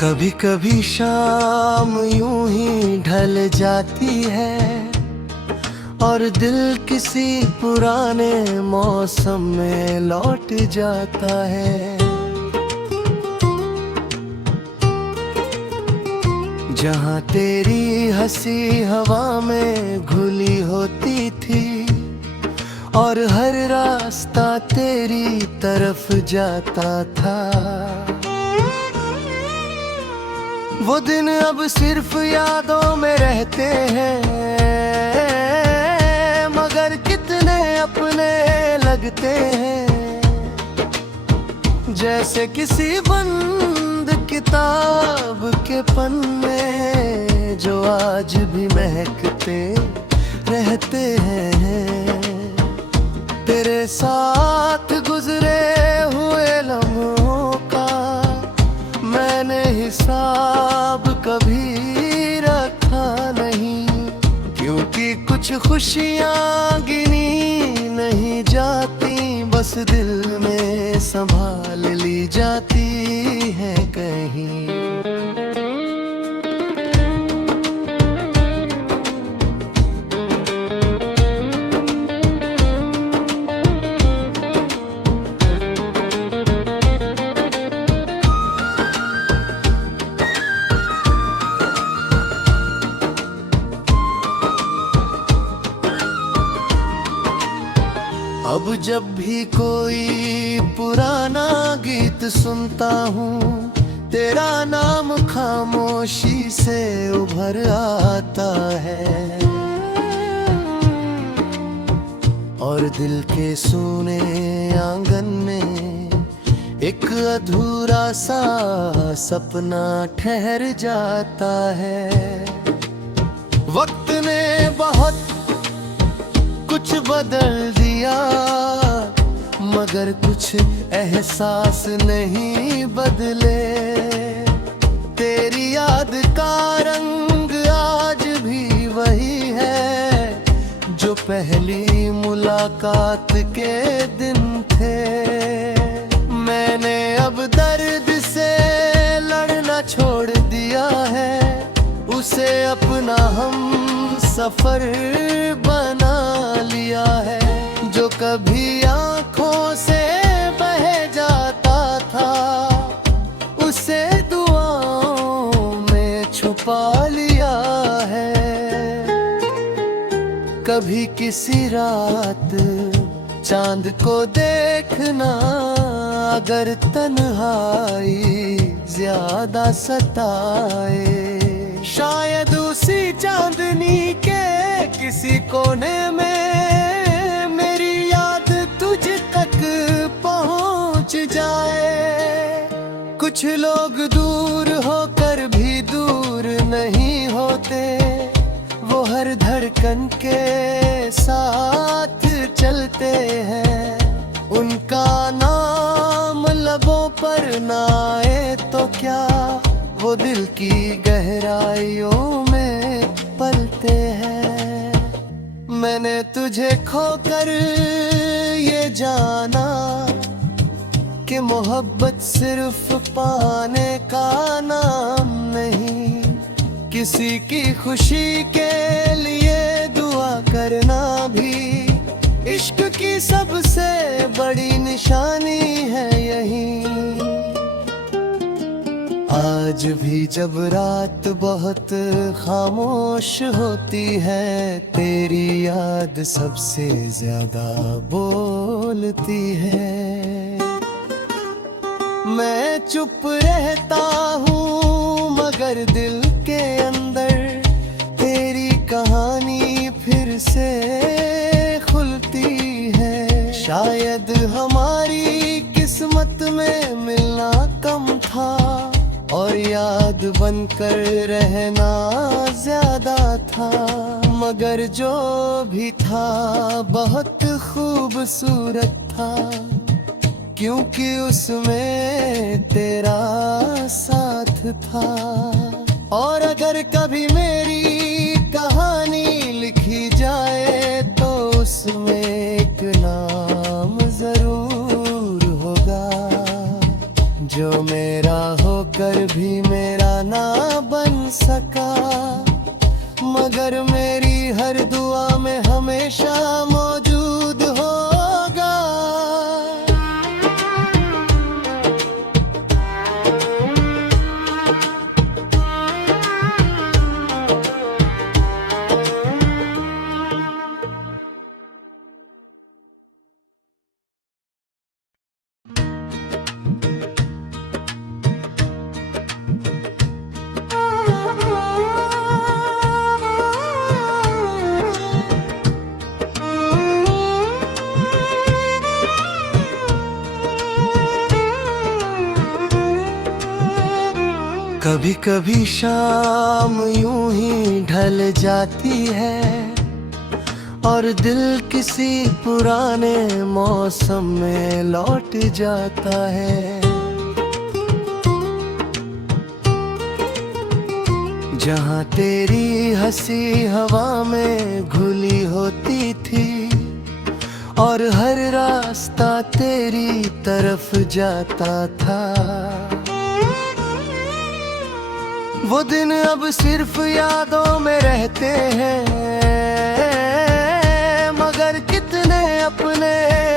कभी कभी शाम यूं ही ढल जाती है और दिल किसी पुराने मौसम में लौट जाता है। जहाँ तेरी हंसी हवा में घुली होती थी और हर रास्ता तेरी तरफ जाता था, वो दिन अब सिर्फ यादों में रहते हैं, मगर कितने अपने लगते हैं। जैसे किसी बंद किताब के पन्ने जो आज भी महकते रहते हैं। तेरे साथ गुजरे हुए लम्हों का मैंने हिसाब कभी रखा नहीं, क्योंकि कुछ खुशियाँ गिनी नहीं जाती, बस दिल में संभाल ली जाती है कहीं। अब जब भी कोई पुराना गीत सुनता हूँ, तेरा नाम खामोशी से उभर आता है और दिल के सूने आंगन में एक अधूरा सा सपना ठहर जाता है। वक्त ने बहुत कुछ बदल दिया, मगर कुछ एहसास नहीं बदले। तेरी याद का रंग आज भी वही है जो पहली मुलाकात के दिन थे। मैंने अब दर्द से लड़ना छोड़ दिया है, उसे अपना हम सफर बना लिया है। जो कभी आंखों से बह जाता था, उसे दुआओं में छुपा लिया है। कभी किसी रात चांद को देखना अगर तन्हाई ज्यादा सताए, शायद उसी चांदनी के किसी कोने में मेरी याद तुझ तक पहुंच जाए। कुछ लोग दूर होकर भी दूर नहीं होते, वो हर धड़कन के साथ चलते हैं। उनका नाम लबों पर ना आए तो क्या, वो दिल की गहराइयों में पलते हैं। मैंने तुझे खोकर ये जाना कि मोहब्बत सिर्फ पाने का नाम नहीं, किसी की खुशी के लिए दुआ करना भी इश्क की सबसे बड़ी निशानी है यही। आज भी जब रात बहुत खामोश होती है, तेरी याद सबसे ज्यादा बोलती है। मैं चुप रहता हूँ मगर दिल के अंदर तेरी कहानी फिर से खुलती है। शायद हमारी किस्मत में मिलना कम था और याद बनकर रहना ज्यादा था, मगर जो भी था बहुत खूबसूरत था, क्योंकि उसमें तेरा साथ था। और अगर कभी मेरी कहानी लिखी जाए तो उसमें एक नाम जरूर होगा, जो मेरा होकर भी मेरा कभी कभी शाम यूं ही ढल जाती है और दिल किसी पुराने मौसम में लौट जाता है। जहाँ तेरी हंसी हवा में घुली होती थी और हर रास्ता तेरी तरफ जाता था, वो दिन अब सिर्फ यादों में रहते हैं, मगर कितने अपने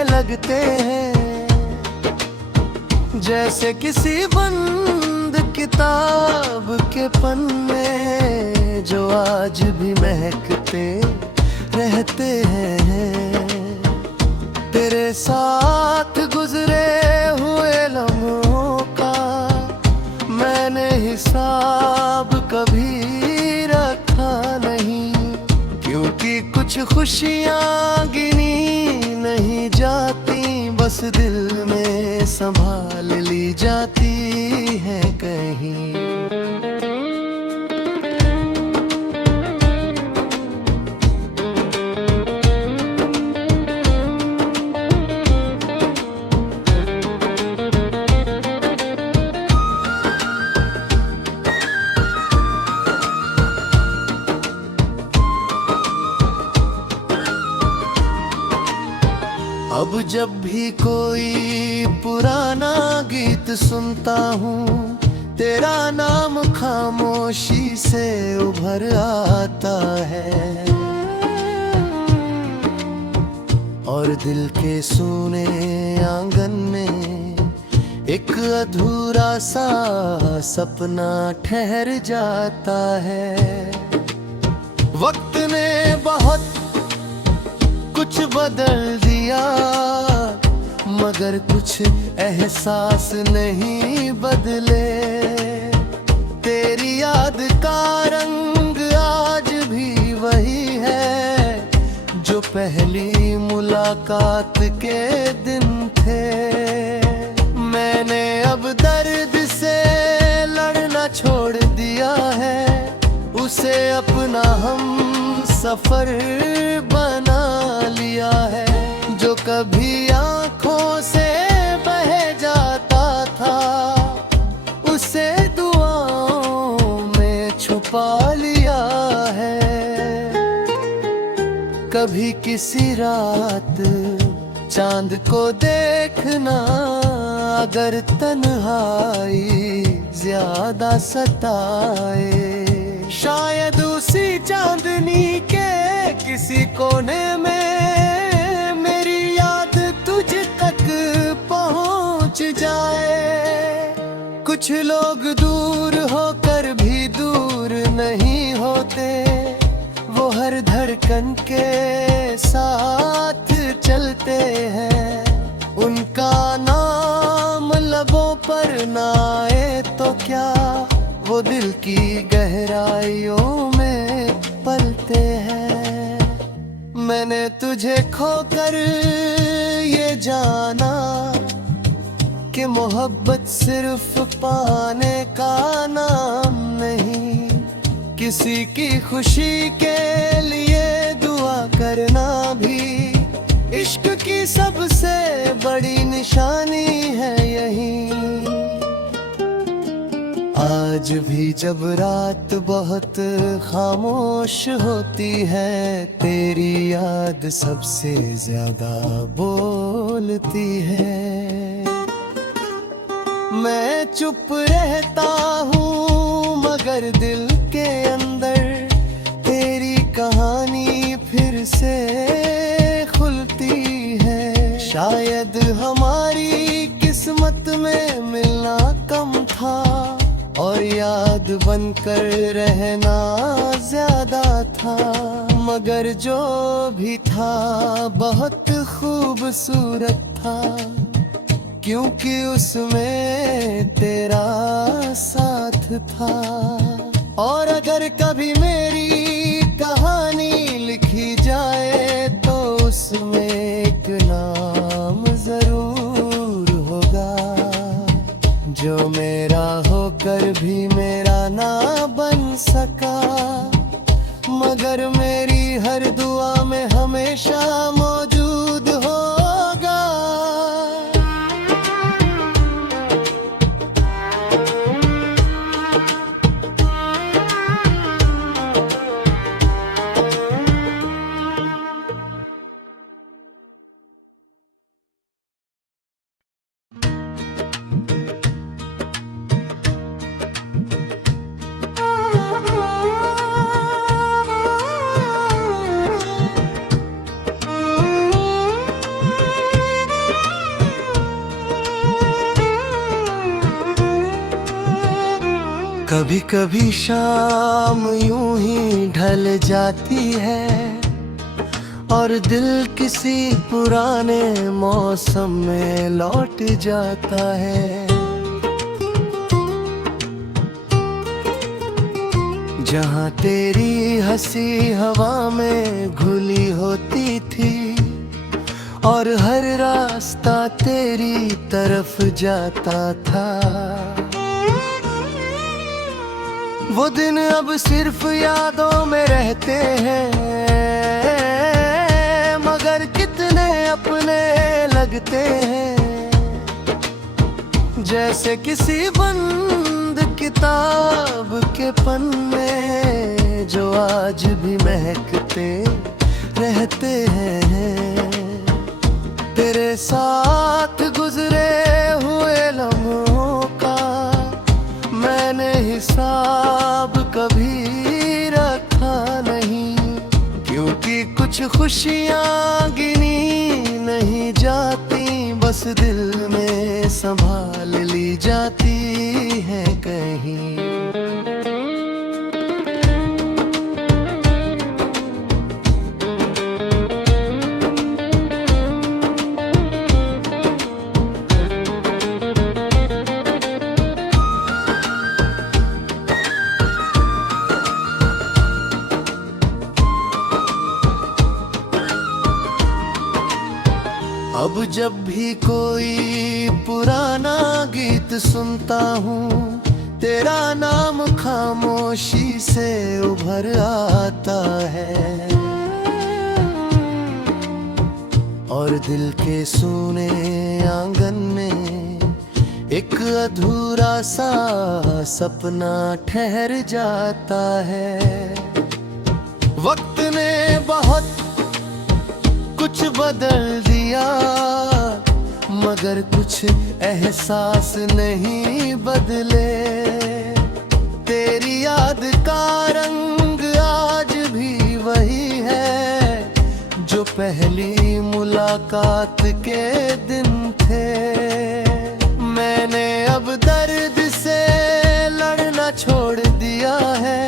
लगते हैं। जैसे किसी बंद किताब के पन्ने जो आज भी महकते रहते हैं। तेरे साथ गुजरे हुए लम्हों का मैंने हिसाब कभी रखा नहीं, क्योंकि कुछ खुशियाँ गिनी नहीं जाती, बस दिल में संभाल ली जाती है कहीं। अब जब भी कोई पुराना गीत सुनता हूँ, तेरा नाम खामोशी से उभर आता है और दिल के सूने आंगन में एक अधूरा सा सपना ठहर जाता है। वक्त ने बहुत कुछ बदल दिया, मगर कुछ एहसास नहीं बदले। तेरी याद का रंग आज भी वही है जो पहली मुलाकात के दिन थे। मैंने अब दर्द से लड़ना छोड़ दिया है, उसे अपना हम सफर बना लिया है। जो कभी आंखों से बह जाता था, उसे दुआओं में छुपा लिया है। कभी किसी रात चांद को देखना, अगर तन्हाई ज्यादा सताए, शायद उसी चांदनी के किसी कोने में मेरी याद तुझ तक पहुंच जाए। कुछ लोग दूर होकर भी दूर नहीं होते, वो हर धड़कन के साथ चलते हैं। उनका नाम लबों पर ना आए तो क्या, वो दिल की गहराइयों में पलते हैं। मैंने तुझे खोकर ये जाना कि मोहब्बत सिर्फ पाने का नाम नहीं, किसी की खुशी के लिए दुआ करना भी इश्क की सबसे बड़ी निशानी है यही। आज भी जब रात बहुत खामोश होती है, तेरी याद सबसे ज्यादा बोलती है। मैं चुप रहता हूँ मगर दिल के अंदर तेरी कहानी फिर से खुलती है। शायद हमारी किस्मत में मिलना कम था और याद बनकर रहना ज्यादा था, मगर जो भी था बहुत खूबसूरत था, क्योंकि उसमें तेरा साथ था। और अगर कभी मेरी कहानी लिखी जाए तो उसमें एक नाम जरूर होगा, जो मेरा होकर भी मेरा कभी कभी शाम यूं ही ढल जाती है और दिल किसी पुराने मौसम में लौट जाता है। जहाँ तेरी हंसी हवा में घुली होती थी और हर रास्ता तेरी तरफ जाता था, वो दिन अब सिर्फ यादों में रहते हैं, मगर कितने अपने लगते हैं। जैसे किसी बंद किताब के पन्ने जो आज भी महकते रहते हैं। तेरे साथ गुजरे हुए लम्हों का मैंने हिसाब कभी रखा नहीं, क्योंकि कुछ खुशियाँ गिनी नहीं जाती, बस दिल में संभाल ली जाती है कहीं। अब जब भी कोई पुराना गीत सुनता हूँ, तेरा नाम खामोशी से उभर आता है और दिल के सूने आंगन में एक अधूरा सा सपना ठहर जाता है। वक्त ने बहुत कुछ बदल दिया, मगर कुछ एहसास नहीं बदले। तेरी याद का रंग आज भी वही है जो पहली मुलाकात के दिन थे। मैंने अब दर्द से लड़ना छोड़ दिया है,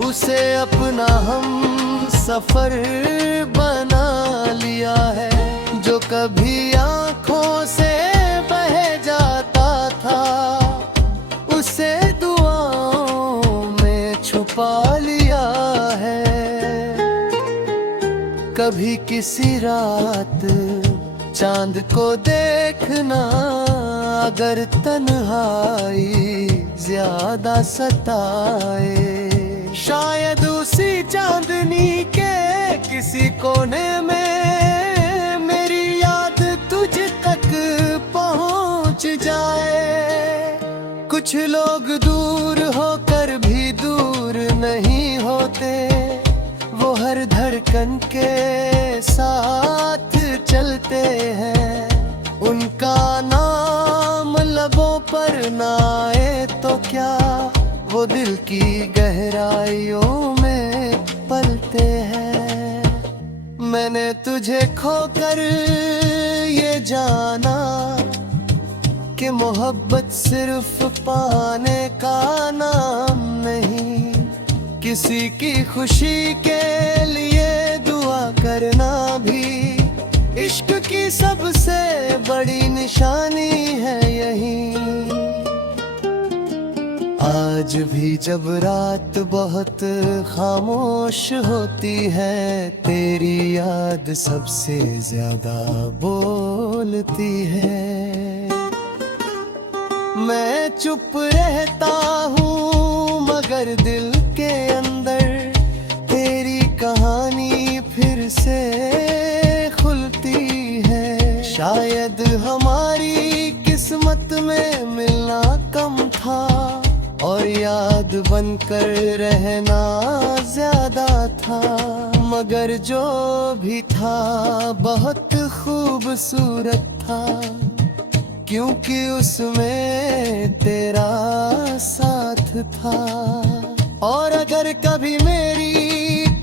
उसे अपना हम सफर बना लिया है। जो कभी आंखों से बह जाता था, उसे दुआओं में छुपा लिया है। कभी किसी रात चांद को देखना, अगर तन्हाई ज्यादा सताए, शायद उसी चांदनी के किसी कोने में मेरी याद तुझ तक पहुंच जाए। कुछ लोग दूर होकर भी दूर नहीं होते, वो हर धड़कन के साथ चलते हैं। उनका नाम लबों पर ना आए तो क्या, वो दिल की गहराइयों में पलते हैं। मैंने तुझे खोकर ये जाना कि मोहब्बत सिर्फ पाने का नाम नहीं, किसी की खुशी के लिए दुआ करना भी इश्क की सबसे बड़ी निशानी है यही। आज भी जब रात बहुत खामोश होती है, तेरी याद सबसे ज्यादा बोलती है। मैं चुप रहता हूँ मगर दिल के अंदर तेरी कहानी फिर से खुलती है। शायद हमारी किस्मत में मिलना कम था और याद बनकर रहना ज्यादा था, मगर जो भी था बहुत खूबसूरत था, क्योंकि उसमें तेरा साथ था। और अगर कभी मेरी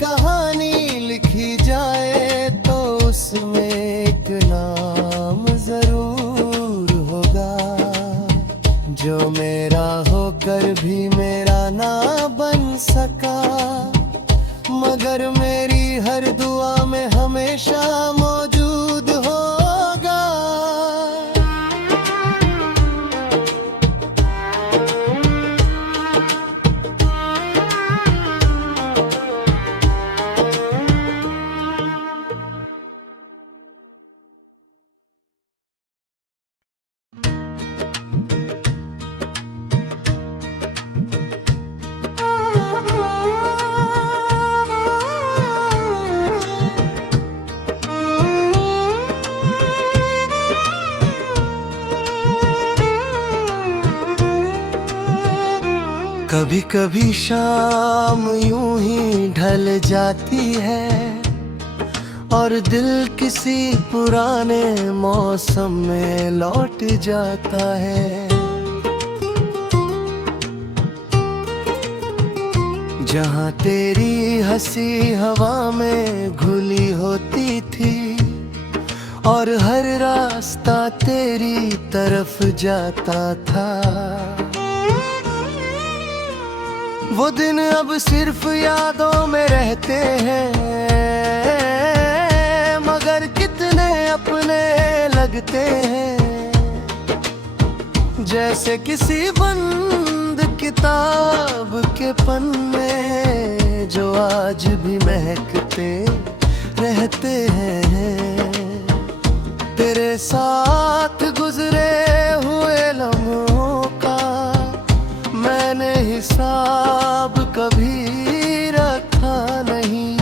कहानी लिखी जाए तो उसमें एक नाम जरूर होगा, जो मेरा होकर भी मेरा कभी कभी शाम यूं ही ढल जाती है और दिल किसी पुराने मौसम में लौट जाता है। जहाँ तेरी हंसी हवा में घुली होती थी और हर रास्ता तेरी तरफ जाता था, वो दिन अब सिर्फ यादों में रहते हैं, मगर कितने अपने लगते हैं। जैसे किसी बंद किताब के पन्ने जो आज भी महकते रहते हैं। तेरे साथ गुजरे हुए लम्हों का मैंने हिसाब कभी रखा नहीं,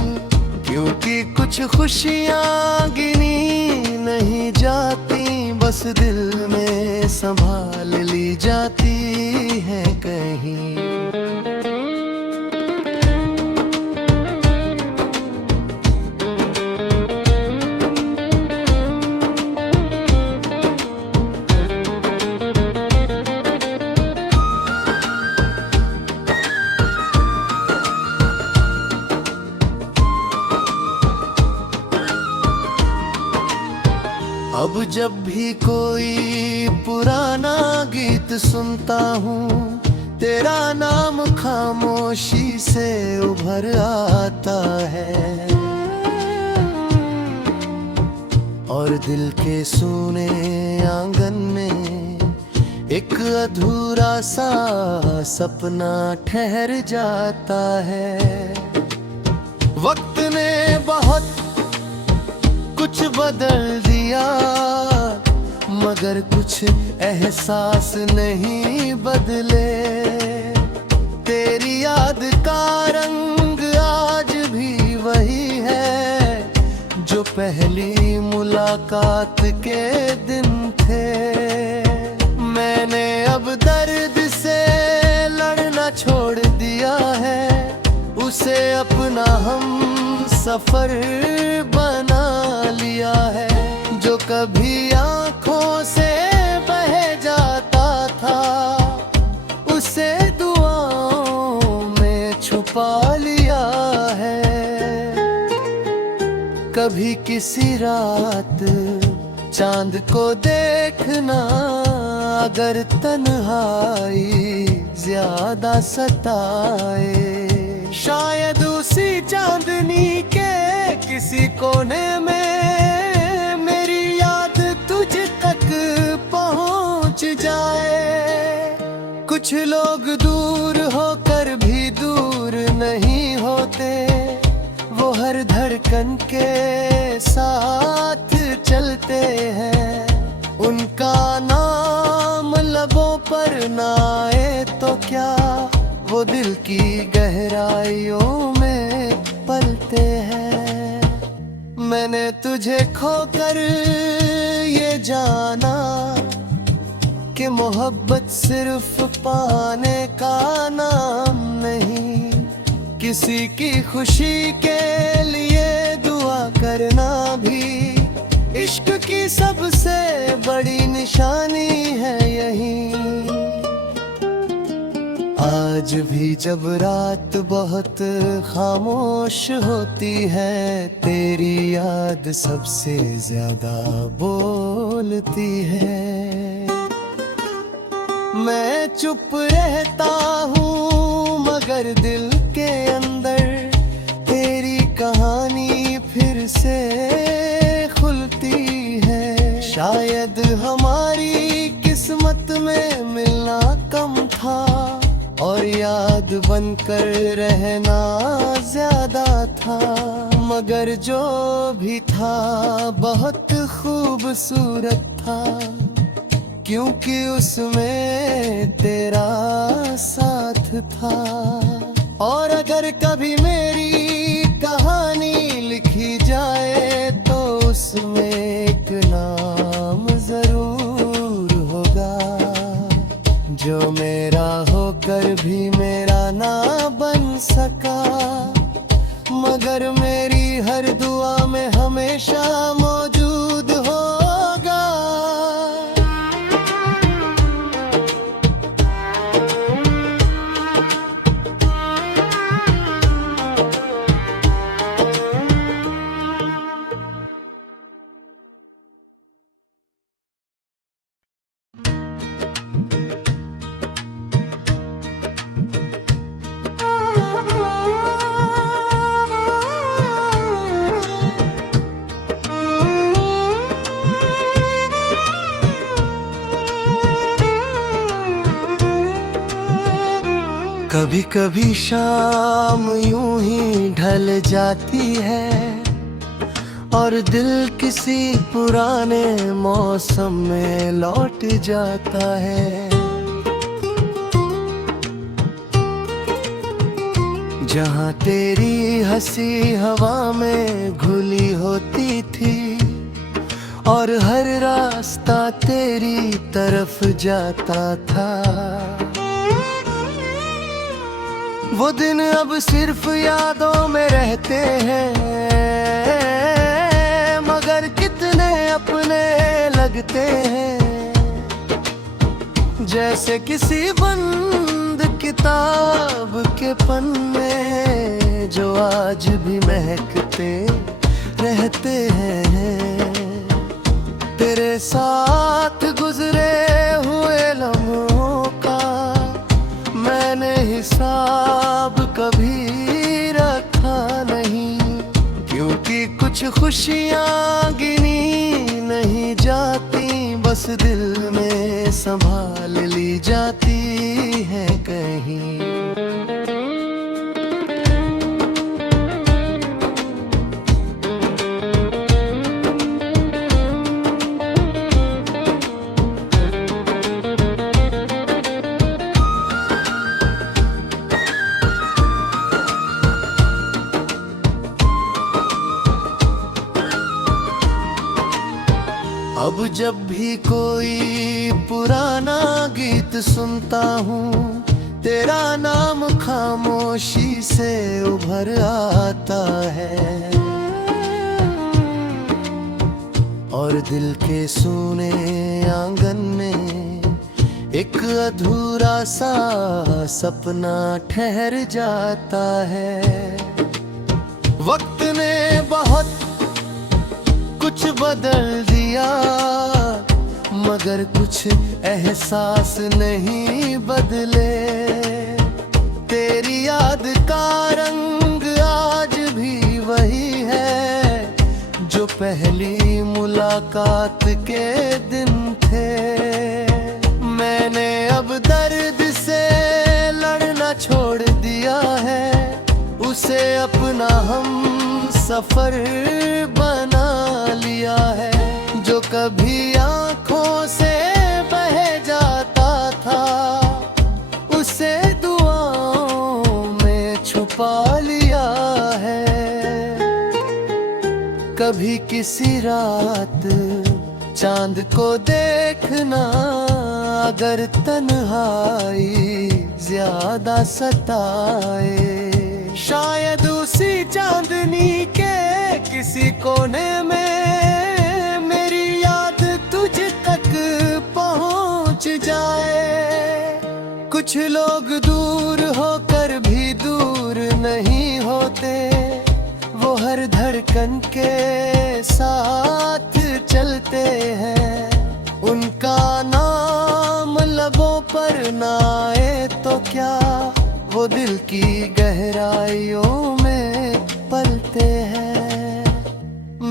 क्योंकि कुछ खुशियाँ गिनी नहीं जाती, बस दिल में संभाल ली जाती है कहीं। अब जब भी कोई पुराना गीत सुनता हूँ, तेरा नाम खामोशी से उभर आता है और दिल के सूने आंगन में एक अधूरा सा सपना ठहर जाता है। वक्त ने बहुत कुछ बदल दिया, मगर कुछ एहसास नहीं बदले। तेरी याद का रंग आज भी वही है जो पहली मुलाकात के दिन थे। मैंने अब दर्द से लड़ना छोड़ दिया है, उसे अपना हम सफर बना लिया है। जो कभी आंखों से बह जाता था, उसे दुआओं में छुपा लिया है। कभी किसी रात चांद को देखना अगर तन्हाई ज्यादा सताए, शायद उसी चांदनी के किसी कोने में मेरी याद तुझ तक पहुंच जाए। कुछ लोग दूर होकर भी दूर नहीं होते, वो हर धड़कन के साथ चलते हैं। उनका नाम लबों पर ना आए तो क्या, वो दिल की गहराइयों में पलते हैं। मैंने तुझे खोकर ये जाना कि मोहब्बत सिर्फ पाने का नाम नहीं, किसी की खुशी के लिए दुआ करना भी इश्क की सबसे बड़ी निशानी है यही। आज भी जब रात बहुत खामोश होती है, तेरी याद सबसे ज्यादा बोलती है। मैं चुप रहता हूँ मगर दिल के अंदर तेरी कहानी फिर से खुलती है। शायद हमारी किस्मत में मिलना कम था और याद बनकर रहना ज्यादा था, मगर जो भी था बहुत खूबसूरत था, क्योंकि उसमें तेरा साथ था। और अगर कभी मेरी कहानी लिखी जाए तो उसमें एक नाम जरूर होगा, जो मेरा होकर भी मेरा कभी कभी शाम यूं ही ढल जाती है और दिल किसी पुराने मौसम में लौट जाता है। जहाँ तेरी हंसी हवा में घुली होती थी और हर रास्ता तेरी तरफ जाता था, वो दिन अब सिर्फ यादों में रहते हैं, मगर कितने अपने लगते हैं। जैसे किसी बंद किताब के पन्ने जो आज भी महकते रहते हैं। तेरे साथ गुजरे हुए लम्हों का मैंने हिसाब कभी रखा नहीं, क्योंकि कुछ खुशियाँ गिनी नहीं जाती, बस दिल में संभाल ली जाती है कहीं। अब जब भी कोई पुराना गीत सुनता हूँ, तेरा नाम खामोशी से उभर आता है और दिल के सूने आंगन में एक अधूरा सा सपना ठहर जाता है। वक्त ने बहुत कुछ बदल दिया, मगर कुछ एहसास नहीं बदले। तेरी याद का रंग आज भी वही है जो पहली मुलाकात के दिन थे। मैंने अब दर्द से लड़ना छोड़ दिया है, उसे अपना हम सफर बना लिया है। जो कभी आंखों से बह जाता था, उसे दुआओं में छुपा लिया है। कभी किसी रात चांद को देखना, अगर तन्हाई ज्यादा सताए, शायद उसी चांदनी के किसी कोने में मेरी याद तुझ तक पहुंच जाए। कुछ लोग दूर होकर भी दूर नहीं होते, वो हर धड़कन के साथ चलते हैं। उनका नाम लबों पर ना आए तो क्या, वो दिल की गहराइयों में पलते हैं।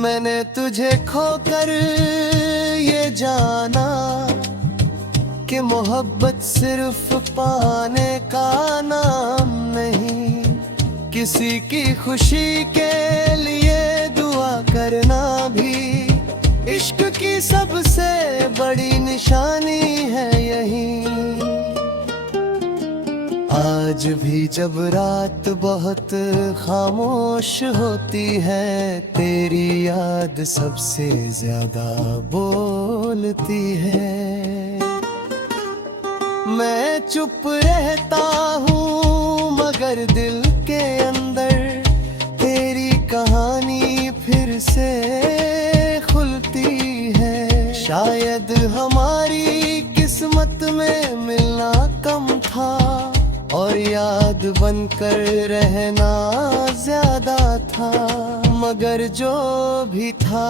मैंने तुझे खोकर ये जाना कि मोहब्बत सिर्फ पाने का नाम नहीं, किसी की खुशी के लिए दुआ करना भी इश्क की सबसे बड़ी निशानी है यही। आज भी जब रात बहुत खामोश होती है, तेरी याद सबसे ज्यादा बोलती है। मैं चुप रहता हूँ मगर दिल के अंदर तेरी कहानी फिर से खुलती है। शायद हमारी किस्मत में मिलना कम था और याद बनकर रहना ज्यादा था, मगर जो भी था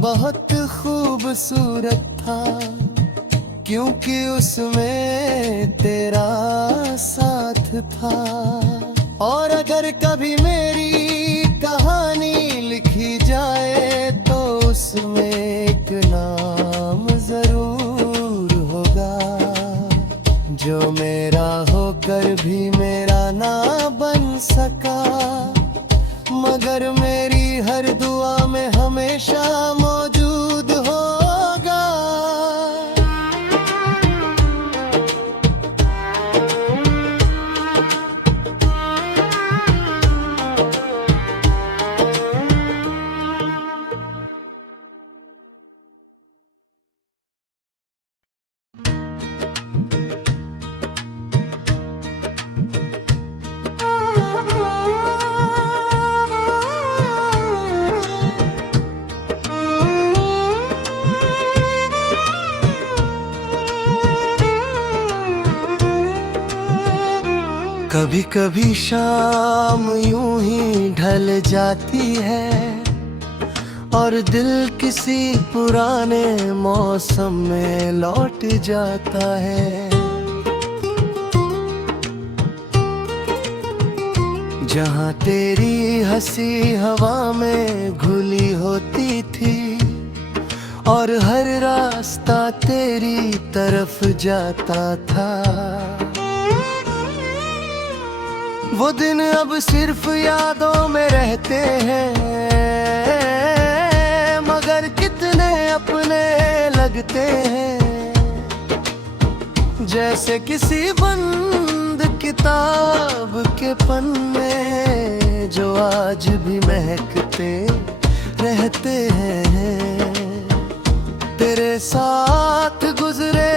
बहुत खूबसूरत था, क्योंकि उसमें तेरा साथ था। और अगर कभी मेरी कहानी लिखी जाए तो उसमें एक नाम जरूर होगा, जो मेरा होकर भी मेरा कभी कभी शाम यूं ही ढल जाती है और दिल किसी पुराने मौसम में लौट जाता है। जहाँ तेरी हंसी हवा में घुली होती थी और हर रास्ता तेरी तरफ जाता था, वो दिन अब सिर्फ यादों में रहते हैं, मगर कितने अपने लगते हैं। जैसे किसी बंद किताब के पन्ने जो आज भी महकते रहते हैं। तेरे साथ गुजरे